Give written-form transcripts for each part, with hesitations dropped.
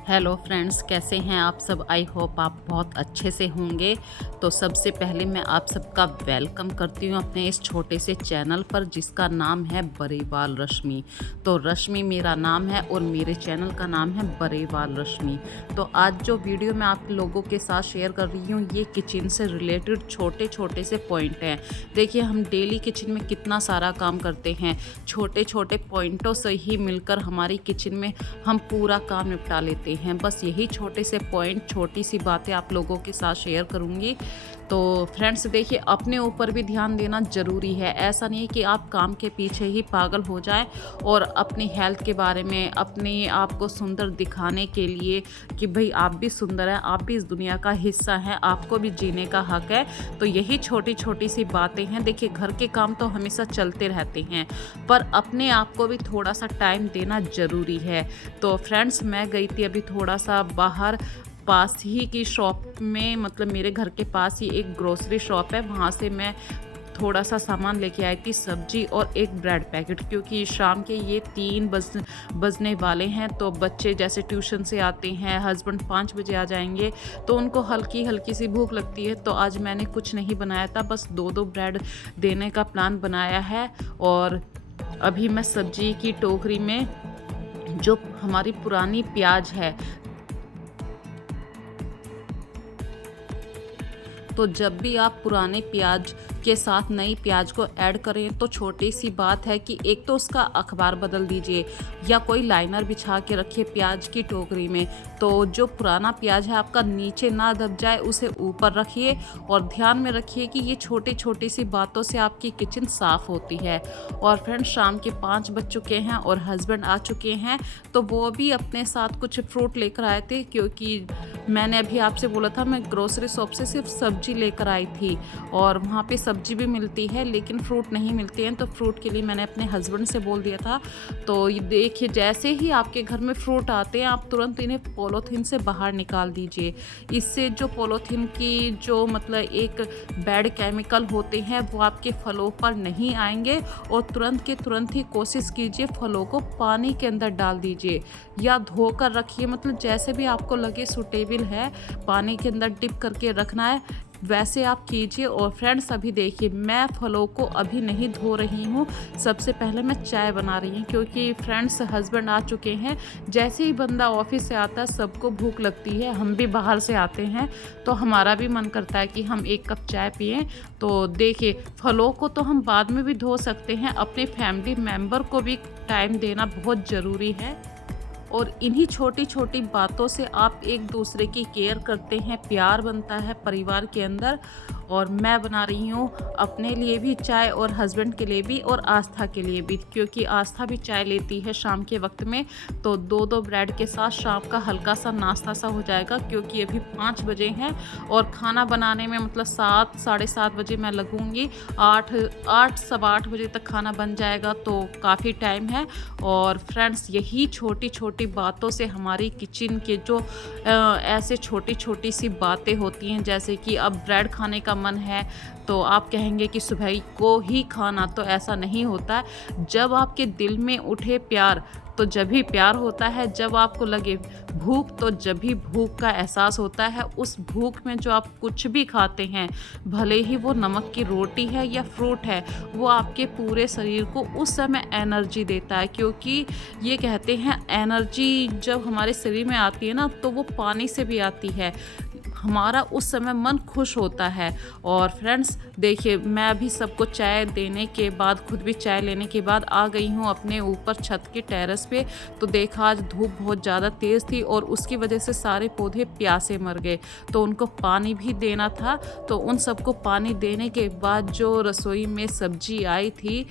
Hello friends, कैसे हैं आप सब। आई होप आप बहुत अच्छे से होंगे। तो सबसे पहले मैं आप सबका वेलकम करती हूँ अपने इस छोटे से चैनल पर जिसका नाम है बरेवाल रश्मि। तो रश्मि मेरा नाम है और मेरे चैनल का नाम है बरेवाल रश्मि। तो आज जो वीडियो मैं आप लोगों के साथ शेयर कर रही हूँ ये किचन से रिलेटेड छोटे छोटे से पॉइंट हैं। देखिए, हम डेली किचन में कितना सारा काम करते हैं, छोटे छोटे पॉइंटों से ही मिलकर हमारी किचन में हम पूरा काम निपटा लेते हैं। बस यही छोटे से पॉइंट, छोटी सी बातें आप लोगों के साथ शेयर करूँगी। तो फ्रेंड्स देखिए, अपने ऊपर भी ध्यान देना ज़रूरी है। ऐसा नहीं कि आप काम के पीछे ही पागल हो जाएं और अपनी हेल्थ के बारे में, अपने आप को सुंदर दिखाने के लिए कि भाई आप भी सुंदर हैं, आप भी इस दुनिया का हिस्सा हैं, आपको भी जीने का हक है। तो यही छोटी छोटी सी बातें हैं। देखिए, घर के काम तो हमेशा चलते रहते हैं पर अपने आप को भी थोड़ा सा टाइम देना ज़रूरी है। तो फ्रेंड्स, मैं गई थी अभी थोड़ा सा बाहर, पास ही की शॉप में, मतलब मेरे घर के पास ही एक ग्रोसरी शॉप है, वहाँ से मैं थोड़ा सा सामान लेके आई थी, सब्जी और एक ब्रेड पैकेट, क्योंकि शाम के ये 3 बजने वाले हैं। तो बच्चे जैसे ट्यूशन से आते हैं, हस्बैंड 5 बजे आ जाएंगे, तो उनको हल्की हल्की सी भूख लगती है। तो आज मैंने कुछ नहीं बनाया था, बस 2-2 ब्रेड देने का प्लान बनाया है। और अभी मैं सब्जी की टोकरी में जो हमारी पुरानी प्याज है, तो जब भी आप पुराने प्याज के साथ नई प्याज को ऐड करें तो छोटी सी बात है कि एक तो उसका अखबार बदल दीजिए या कोई लाइनर बिछा के रखिए प्याज की टोकरी में, तो जो पुराना प्याज है आपका नीचे ना दब जाए, उसे ऊपर रखिए। और ध्यान में रखिए कि ये छोटी छोटी सी बातों से आपकी किचन साफ़ होती है। और फ्रेंड्स, शाम के 5 बज चुके हैं और हस्बैंड आ चुके हैं, तो वो भी अपने साथ कुछ फ्रूट लेकर आए थे, क्योंकि मैंने अभी आपसे बोला था मैं ग्रोसरी शॉप से सिर्फ सब्जी लेकर आई थी और वहाँ पे सब्जी भी मिलती है लेकिन फ्रूट नहीं मिलते हैं। तो फ्रूट के लिए मैंने अपने हस्बैंड से बोल दिया था। तो ये देखिए, जैसे ही आपके घर में फ्रूट आते हैं आप तुरंत इन्हें पॉलीथीन से बाहर निकाल दीजिए। इससे जो पॉलीथीन की जो मतलब एक बैड केमिकल होते हैं वो आपके फलों पर नहीं आएंगे। और तुरंत के तुरंत ही कोशिश कीजिए फलों को पानी के अंदर डाल दीजिए या धोकर रखिए, मतलब जैसे भी आपको लगे सूटेबल है, पानी के अंदर डिप करके रखना है वैसे आप कीजिए। और फ्रेंड्स, अभी देखिए, मैं फलों को अभी नहीं धो रही हूँ, सबसे पहले मैं चाय बना रही हूँ, क्योंकि फ्रेंड्स हस्बैंड आ चुके हैं। जैसे ही बंदा ऑफिस से आता है सबको भूख लगती है, हम भी बाहर से आते हैं तो हमारा भी मन करता है कि हम 1 कप चाय पिएं। तो देखिए, फलों को तो हम बाद में भी धो सकते हैं, अपने फैमिली मेम्बर को भी टाइम देना बहुत ज़रूरी है। और इन्हीं छोटी छोटी बातों से आप एक दूसरे की केयर करते हैं, प्यार बनता है परिवार के अंदर। और मैं बना रही हूँ अपने लिए भी चाय और हस्बैंड के लिए भी और आस्था के लिए भी, क्योंकि आस्था भी चाय लेती है शाम के वक्त में। तो 2-2 ब्रेड के साथ शाम का हल्का सा नाश्ता सा हो जाएगा, क्योंकि अभी 5 बजे हैं और खाना बनाने में मतलब 7 साढ़े 7 बजे मैं लगूंगी, 8 सवा 8 बजे तक खाना बन जाएगा, तो काफ़ी टाइम है। और फ्रेंड्स, यही छोटी छोटी बातों से हमारी किचन के जो ऐसे छोटी छोटी सी बातें होती हैं, जैसे कि अब ब्रेड खाने का मन है तो आप कहेंगे कि सुबह को ही खाना, तो ऐसा नहीं होता है। जब आपके दिल में उठे प्यार तो जब भी प्यार होता है, जब आपको लगे भूख तो जब भी भूख का एहसास होता है। उस भूख में जो आप कुछ भी खाते हैं, भले ही वो नमक की रोटी है या फ्रूट है, वो आपके पूरे शरीर को उस समय एनर्जी देता है, क्योंकि ये कहते हैं एनर्जी जब हमारे शरीर में आती है ना तो वो पानी से भी आती है। हमारा उस समय मन खुश होता है। और फ्रेंड्स देखिए, मैं अभी सबको चाय देने के बाद, खुद भी चाय लेने के बाद आ गई हूँ अपने ऊपर छत के टेरेस पे। तो देखा, आज धूप बहुत ज़्यादा तेज़ थी और उसकी वजह से सारे पौधे प्यासे मर गए, तो उनको पानी भी देना था। तो उन सबको पानी देने के बाद जो रसोई में सब्जी आई थी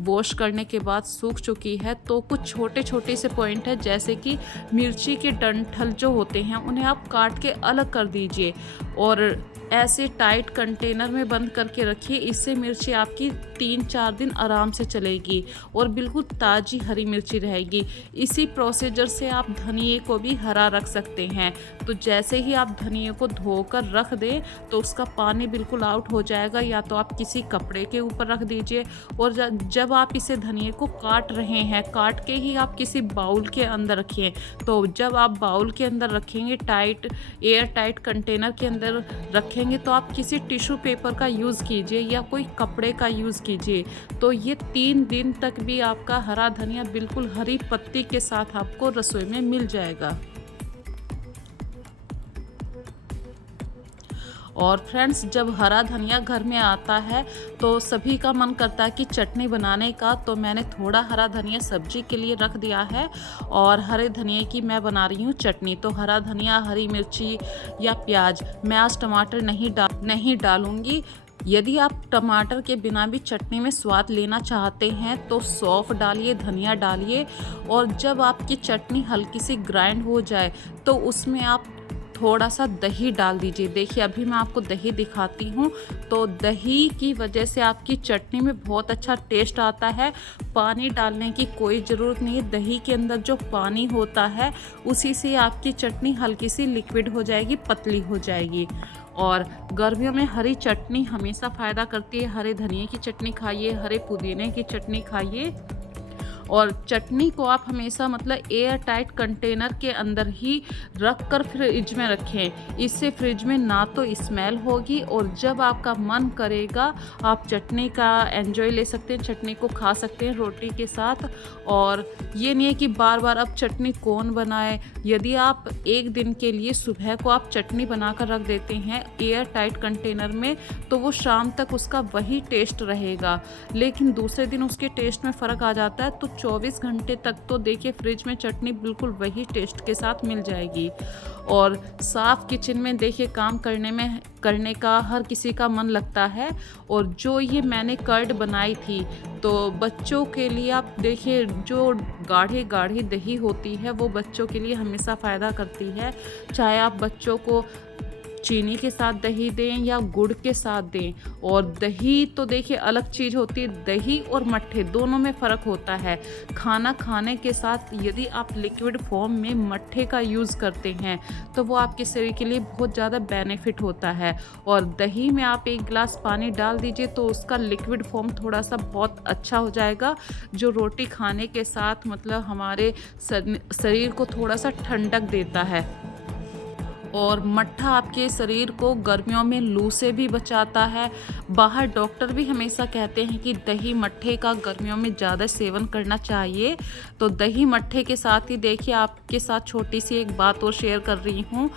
वॉश करने के बाद सूख चुकी है। तो कुछ छोटे छोटे से पॉइंट है, जैसे कि मिर्ची के डंठल जो होते हैं उन्हें आप काट के अलग कर दीजिए। और ऐसे टाइट कंटेनर में बंद करके रखिए। इससे मिर्ची आपकी 3-4 दिन आराम से चलेगी और बिल्कुल ताज़ी हरी मिर्ची रहेगी। इसी प्रोसीजर से आप धनिए को भी हरा रख सकते हैं। तो जैसे ही आप धनिए को धोकर रख दें तो उसका पानी बिल्कुल आउट हो जाएगा, या तो आप किसी कपड़े के ऊपर रख दीजिए। और जब आप इसे धनिए को काट रहे हैं, काट के ही आप किसी बाउल के अंदर रखिए। तो जब आप बाउल के अंदर रखेंगे, एयर टाइट कंटेनर के अंदर रखेंगे, तो आप किसी टिश्यू पेपर का यूज़ कीजिए या कोई कपड़े का यूज़ कीजिए। तो ये 3 दिन तक भी आपका हरा धनिया बिल्कुल हरी पत्ती के साथ आपको रसोई में मिल जाएगा। और फ्रेंड्स, जब हरा धनिया घर में आता है तो सभी का मन करता है कि चटनी बनाने का। तो मैंने थोड़ा हरा धनिया सब्जी के लिए रख दिया है और हरे धनिए की मैं बना रही हूँ चटनी। तो हरा धनिया, हरी मिर्ची या प्याज, मैं आज टमाटर नहीं डालूँगी। यदि आप टमाटर के बिना भी चटनी में स्वाद लेना चाहते हैं तो सौंफ डालिए, धनिया डालिए, और जब आपकी चटनी हल्की सी ग्राइंड हो जाए तो उसमें आप थोड़ा सा दही डाल दीजिए। देखिए अभी मैं आपको दही दिखाती हूँ। तो दही की वजह से आपकी चटनी में बहुत अच्छा टेस्ट आता है। पानी डालने की कोई ज़रूरत नहीं है। दही के अंदर जो पानी होता है उसी से आपकी चटनी हल्की सी लिक्विड हो जाएगी, पतली हो जाएगी। और गर्मियों में हरी चटनी हमेशा फ़ायदा करती है। हरे धनिए की चटनी खाइए, हरे पुदीने की चटनी खाइए। और चटनी को आप हमेशा एयर टाइट कंटेनर के अंदर ही रख कर फ्रिज में रखें। इससे फ्रिज में ना तो स्मेल होगी, और जब आपका मन करेगा आप चटनी का एंजॉय ले सकते हैं, चटनी को खा सकते हैं रोटी के साथ। और ये नहीं है कि बार बार अब चटनी कौन बनाए। यदि आप एक दिन के लिए सुबह को आप चटनी बनाकर रख देते हैं एयर टाइट कंटेनर में, तो वो शाम तक उसका वही टेस्ट रहेगा, लेकिन दूसरे दिन उसके टेस्ट में फ़र्क आ जाता है। तो 24 घंटे तक तो देखिए फ्रिज में चटनी बिल्कुल वही टेस्ट के साथ मिल जाएगी। और साफ़ किचन में देखिए काम करने का हर किसी का मन लगता है। और जो ये मैंने कर्ड बनाई थी, तो बच्चों के लिए आप देखिए जो गाढ़ी दही होती है वो बच्चों के लिए हमेशा फ़ायदा करती है। चाहे आप बच्चों को चीनी के साथ दही दें या गुड़ के साथ दें। और दही तो देखिए अलग चीज़ होती है। दही और मट्ठे दोनों में फ़र्क होता है। खाना खाने के साथ यदि आप लिक्विड फॉर्म में मट्ठे का यूज़ करते हैं तो वो आपके शरीर के लिए बहुत ज़्यादा बेनिफिट होता है। और दही में आप 1 गिलास पानी डाल दीजिए तो उसका लिक्विड फॉर्म थोड़ा सा बहुत अच्छा हो जाएगा, जो रोटी खाने के साथ हमारे शरीर को थोड़ा सा ठंडक देता है। और मट्ठा आपके शरीर को गर्मियों में लू से भी बचाता है। बाहर डॉक्टर भी हमेशा कहते हैं कि दही मट्ठे का गर्मियों में ज़्यादा सेवन करना चाहिए। तो दही मट्ठे के साथ ही देखिए आपके साथ छोटी सी एक बात और शेयर कर रही हूँ।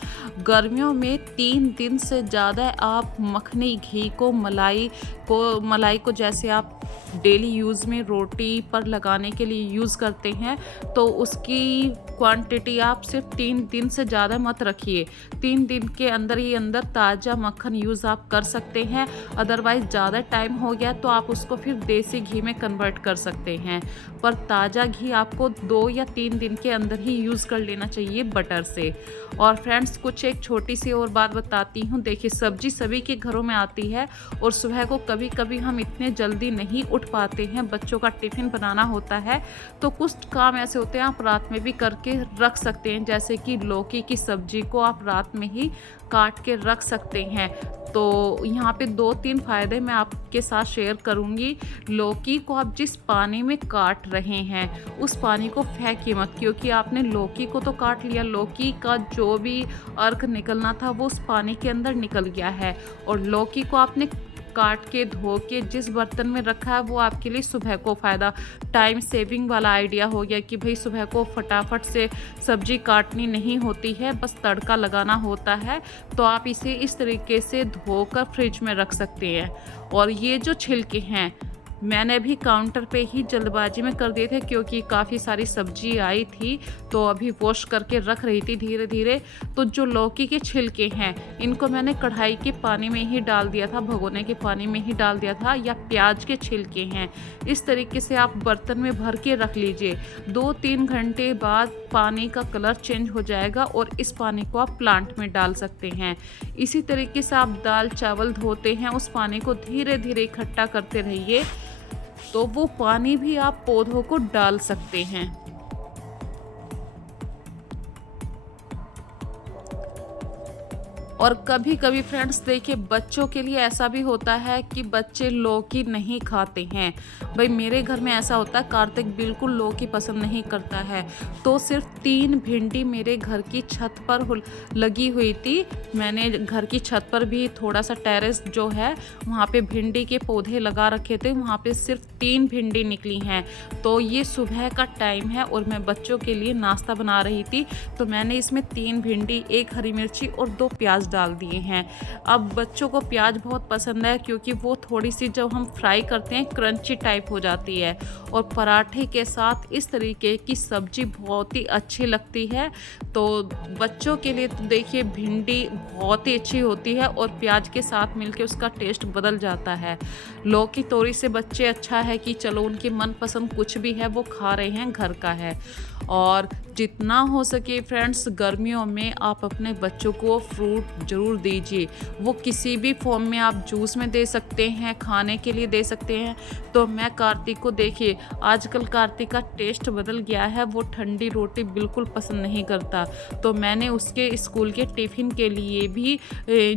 गर्मियों में 3 दिन से ज़्यादा आप मखनी, घी को, मलाई को जैसे आप डेली यूज़ में रोटी पर लगाने के लिए यूज़ करते हैं, तो उसकी क्वांटिटी आप सिर्फ 3 दिन से ज़्यादा मत रखिए। 3 दिन के अंदर ही अंदर ताज़ा मक्खन यूज़ आप कर सकते हैं। अदरवाइज़ ज़्यादा टाइम हो गया तो आप उसको फिर देसी घी में कन्वर्ट कर सकते हैं। पर ताज़ा घी आपको 2 या 3 दिन के अंदर ही यूज़ कर लेना चाहिए बटर से। और फ्रेंड्स, एक छोटी सी और बात बताती हूँ। देखिए सब्जी सभी के घरों में आती है और सुबह को कभी कभी हम इतने जल्दी नहीं उठ पाते हैं, बच्चों का टिफ़िन बनाना होता है। तो कुछ काम ऐसे होते हैं आप रात में भी करके रख सकते हैं, जैसे कि लौकी की सब्जी को आप रात में ही काट के रख सकते हैं। तो यहाँ पे 2-3 फ़ायदे मैं आपके साथ शेयर करूँगी। लौकी को आप जिस पानी में काट रहे हैं उस पानी को फेंकिए मत, क्योंकि आपने लौकी को तो काट लिया, लौकी का जो भी अर्क निकलना था वो उस पानी के अंदर निकल गया है। और लौकी को आपने काट के धो के जिस बर्तन में रखा है वो आपके लिए सुबह को फ़ायदा, टाइम सेविंग वाला आइडिया हो गया कि भाई सुबह को फटाफट से सब्जी काटनी नहीं होती है, बस तड़का लगाना होता है। तो आप इसे इस तरीके से धोकर फ्रिज में रख सकते हैं। और ये जो छिलके हैं मैंने भी काउंटर पे ही जल्दबाजी में कर दिए थे, क्योंकि काफ़ी सारी सब्जी आई थी तो अभी वॉश करके रख रही थी धीरे धीरे। तो जो लौकी के छिलके हैं इनको मैंने कढ़ाई के पानी में ही डाल दिया था, भगोने के पानी में ही डाल दिया था। या प्याज के छिलके हैं, इस तरीके से आप बर्तन में भर के रख लीजिए। 2-3 घंटे बाद पानी का कलर चेंज हो जाएगा और इस पानी को आप प्लांट में डाल सकते हैं। इसी तरीके से आप दाल चावल धोते हैं, उस पानी को धीरे धीरे इकट्ठा करते रहिए, तो वो पानी भी आप पौधों को डाल सकते हैं। और कभी कभी फ्रेंड्स देखिए, बच्चों के लिए ऐसा भी होता है कि बच्चे लौकी नहीं खाते हैं। भाई मेरे घर में ऐसा होता है, कार्तिक बिल्कुल लौकी पसंद नहीं करता है, तो सिर्फ 3 भिंडी मेरे घर की छत पर लगी हुई थी। मैंने घर की छत पर भी थोड़ा सा टेरेस जो है वहाँ पे भिंडी के पौधे लगा रखे थे, वहाँ पे सिर्फ 3 भिंडी निकली हैं। तो ये सुबह का टाइम है और मैं बच्चों के लिए नाश्ता बना रही थी, तो मैंने इसमें 3 भिंडी, 1 हरी मिर्ची और 2 प्याज डाल दिए हैं। अब बच्चों को प्याज बहुत पसंद है, क्योंकि वो थोड़ी सी जब हम फ्राई करते हैं क्रंची टाइप हो जाती है, और पराठे के साथ इस तरीके की सब्जी बहुत ही अच्छी लगती है। तो बच्चों के लिए तो देखिए भिंडी बहुत ही अच्छी होती है, और प्याज के साथ मिलके उसका टेस्ट बदल जाता है। लौकी तोरी से बच्चे अच्छा है कि चलो उनकी मनपसंद कुछ भी है वो खा रहे हैं, घर का है। और जितना हो सके फ्रेंड्स, गर्मियों में आप अपने बच्चों को फ्रूट ज़रूर दीजिए। वो किसी भी फॉर्म में आप जूस में दे सकते हैं, खाने के लिए दे सकते हैं। तो मैं कार्तिक को देखिए, आजकल कार्तिक का टेस्ट बदल गया है, वो ठंडी रोटी बिल्कुल पसंद नहीं करता। तो मैंने उसके स्कूल के टिफ़िन के लिए भी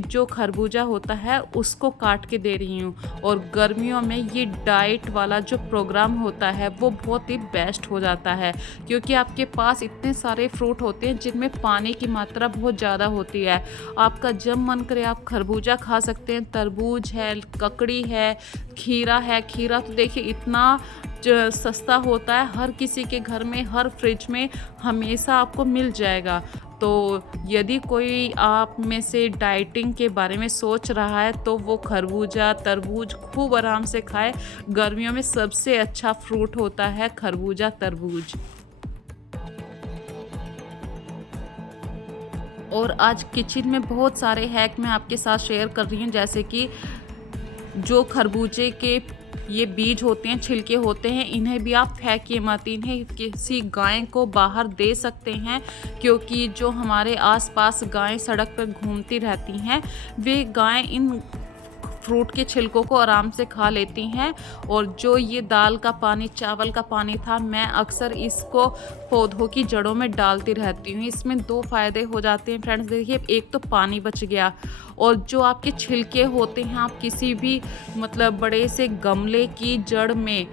जो खरबूजा होता है उसको काट के दे रही हूँ। और गर्मियों में ये डाइट वाला जो प्रोग्राम होता है वो बहुत ही बेस्ट हो जाता है, क्योंकि आपके पास इतने सारे फ्रूट होते हैं जिनमें पानी की मात्रा बहुत ज़्यादा होती है। आपका जब मन करे आप खरबूजा खा सकते हैं, तरबूज है, ककड़ी है, खीरा है। खीरा तो देखिए इतना सस्ता होता है, हर किसी के घर में, हर फ्रिज में हमेशा आपको मिल जाएगा। तो यदि कोई आप में से डाइटिंग के बारे में सोच रहा है तो वो खरबूजा, तरबूज खूब आराम से खाए। गर्मियों में सबसे अच्छा फ्रूट होता है खरबूजा, तरबूज। और आज किचन में बहुत सारे हैक मैं आपके साथ शेयर कर रही हूँ, जैसे कि जो खरबूजे के ये बीज होते हैं, छिलके होते हैं, इन्हें भी आप फेंकिए मत, इन्हें किसी गाय को बाहर दे सकते हैं, क्योंकि जो हमारे आसपास गायें सड़क पर घूमती रहती हैं, वे गायें इन फ्रूट के छिलकों को आराम से खा लेती हैं। और जो ये दाल का पानी, चावल का पानी था, मैं अक्सर इसको पौधों की जड़ों में डालती रहती हूँ। इसमें 2 फ़ायदे हो जाते हैं फ्रेंड्स देखिए, एक तो पानी बच गया, और जो आपके छिलके होते हैं आप किसी भी मतलब बड़े से गमले की जड़ में,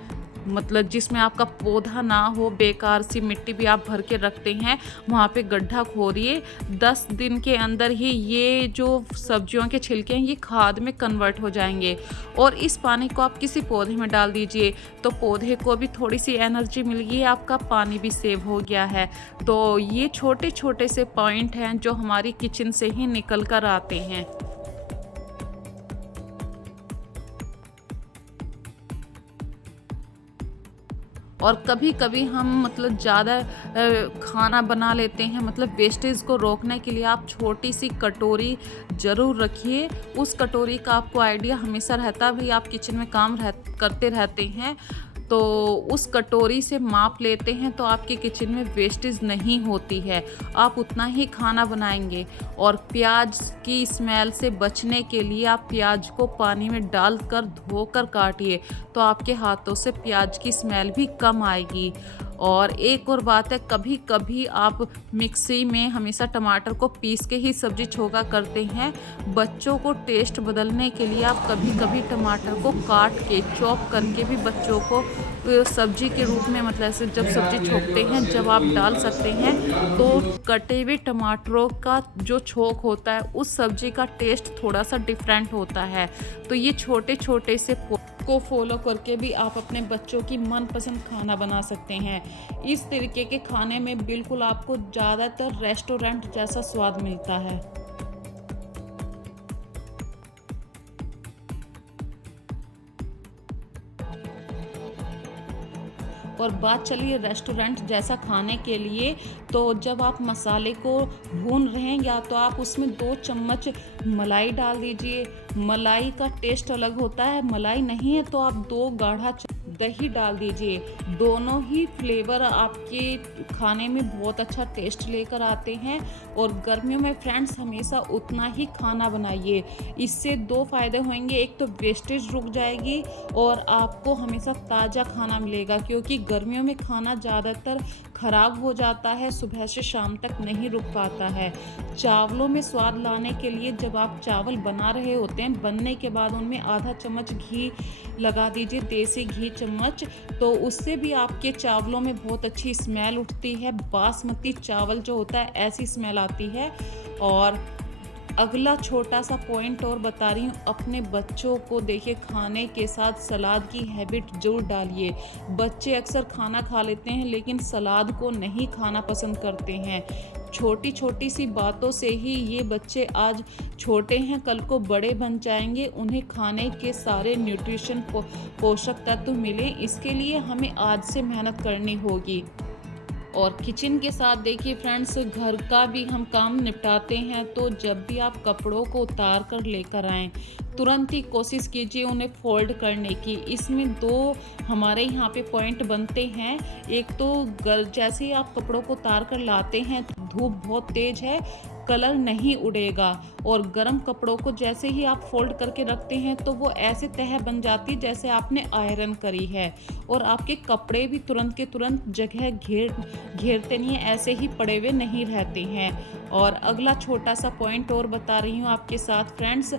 मतलब जिसमें आपका पौधा ना हो, बेकार सी मिट्टी भी आप भर के रखते हैं, वहाँ पे गड्ढा खोदिए। 10 दिन के अंदर ही ये जो सब्जियों के छिलके हैं ये खाद में कन्वर्ट हो जाएंगे। और इस पानी को आप किसी पौधे में डाल दीजिए, तो पौधे को भी थोड़ी सी एनर्जी मिल गई, आपका पानी भी सेव हो गया है। तो ये छोटे छोटे से पॉइंट हैं जो हमारी किचन से ही निकल कर आते हैं। और कभी कभी हम मतलब ज़्यादा खाना बना लेते हैं, मतलब वेस्टेज को रोकने के लिए आप छोटी सी कटोरी ज़रूर रखिए। उस कटोरी का आपको आइडिया हमेशा रहता है, भाई आप किचन में काम करते रहते हैं, तो उस कटोरी से माप लेते हैं तो आपके किचन में वेस्टेज नहीं होती है, आप उतना ही खाना बनाएंगे। और प्याज की स्मेल से बचने के लिए आप प्याज को पानी में डालकर धोकर काटिए, तो आपके हाथों से प्याज की स्मेल भी कम आएगी। और एक और बात है, कभी कभी आप मिक्सी में हमेशा टमाटर को पीस के ही सब्जी छोका करते हैं। बच्चों को टेस्ट बदलने के लिए आप कभी कभी टमाटर को काट के, चॉप करके भी बच्चों को सब्जी के रूप में, मतलब ऐसे जब सब्जी छोकते हैं जब आप डाल सकते हैं, तो कटे हुए टमाटरों का जो छोक होता है उस सब्जी का टेस्ट थोड़ा सा डिफरेंट होता है। तो ये छोटे छोटे से को फॉलो करके भी आप अपने बच्चों की मनपसंद खाना बना सकते हैं। इस तरीके के खाने में बिल्कुल आपको ज़्यादातर रेस्टोरेंट जैसा स्वाद मिलता है। और बात चलिए रेस्टोरेंट जैसा खाने के लिए, तो जब आप मसाले को भून रहे हैं या तो आप उसमें 2 चम्मच मलाई डाल दीजिए। मलाई का टेस्ट अलग होता है, मलाई नहीं है तो आप 2 दही डाल दीजिए। दोनों ही फ्लेवर आपके खाने में बहुत अच्छा टेस्ट लेकर आते हैं। और गर्मियों में फ्रेंड्स हमेशा उतना ही खाना बनाइए। इससे 2 फ़ायदे होंगे, एक तो वेस्टेज रुक जाएगी और आपको हमेशा ताज़ा खाना मिलेगा, क्योंकि गर्मियों में खाना ज़्यादातर ख़राब हो जाता है, सुबह से शाम तक नहीं रुक पाता है। चावलों में स्वाद लाने के लिए जब आप चावल बना रहे होते हैं, बनने के बाद उनमें आधा चम्मच घी लगा दीजिए, देसी घी चम्मच, तो उससे भी आपके चावलों में बहुत अच्छी स्मेल उठती है। बासमती चावल जो होता है ऐसी स्मेल आती है। और अगला छोटा सा पॉइंट और बता रही हूँ, अपने बच्चों को देखिए खाने के साथ सलाद की हैबिट जरूर डालिए। बच्चे अक्सर खाना खा लेते हैं लेकिन सलाद को नहीं खाना पसंद करते हैं। छोटी छोटी सी बातों से ही ये बच्चे आज छोटे हैं, कल को बड़े बन जाएंगे, उन्हें खाने के सारे न्यूट्रिशन पोषक तत्व मिले, इसके लिए हमें आज से मेहनत करनी होगी। और किचन के साथ देखिए फ्रेंड्स, घर का भी हम काम निपटाते हैं, तो जब भी आप कपड़ों को उतार कर लेकर आएँ, तुरंत ही कोशिश कीजिए उन्हें फोल्ड करने की। इसमें 2 हमारे यहाँ पे पॉइंट बनते हैं। एक तो जैसे ही आप कपड़ों को उतार कर लाते हैं, धूप बहुत तेज़ है, कलर नहीं उड़ेगा। और गर्म कपड़ों को जैसे ही आप फोल्ड करके रखते हैं तो वो ऐसे तह बन जाती है जैसे आपने आयरन करी है, और आपके कपड़े भी तुरंत के तुरंत जगह घेरते नहीं हैं, ऐसे ही पड़े हुए नहीं रहते हैं। और अगला छोटा सा पॉइंट और बता रही हूँ आपके साथ फ्रेंड्स,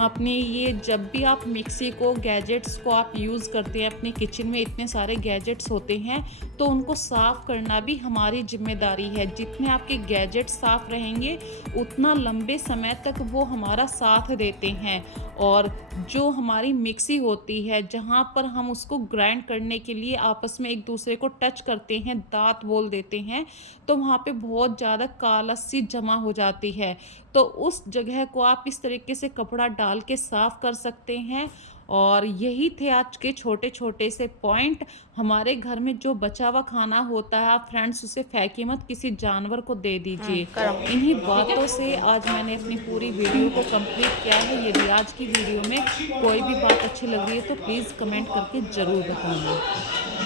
अपनी ये जब भी आप मिक्सी को, गैजेट्स को आप यूज़ करते हैं, अपने किचन में इतने सारे गैजेट्स होते हैं, तो उनको साफ़ करना भी हमारी जिम्मेदारी है। जितने आपके गैजेट्स साफ़ रहेंगे उतना लंबे समय तक वो हमारा साथ देते हैं। और जो हमारी मिक्सी होती है, जहाँ पर हम उसको ग्राइंड करने के लिए आपस में एक दूसरे को टच करते हैं, दांत बोल देते हैं, तो वहाँ पे बहुत ज़्यादा कालस सी जमा हो जाती है। तो उस जगह को आप इस तरीके से कपड़ा डाल के साफ़ कर सकते हैं। और यही थे आज के छोटे छोटे से पॉइंट। हमारे घर में जो बचा हुआ खाना होता है आप फ्रेंड्स उसे फेंकिए मत, किसी जानवर को दे दीजिए। इन्हीं बातों से आज मैंने अपनी पूरी वीडियो को कंप्लीट किया है। यदि आज की वीडियो में कोई भी बात अच्छी लग रही है तो प्लीज़ कमेंट करके ज़रूर बताइए।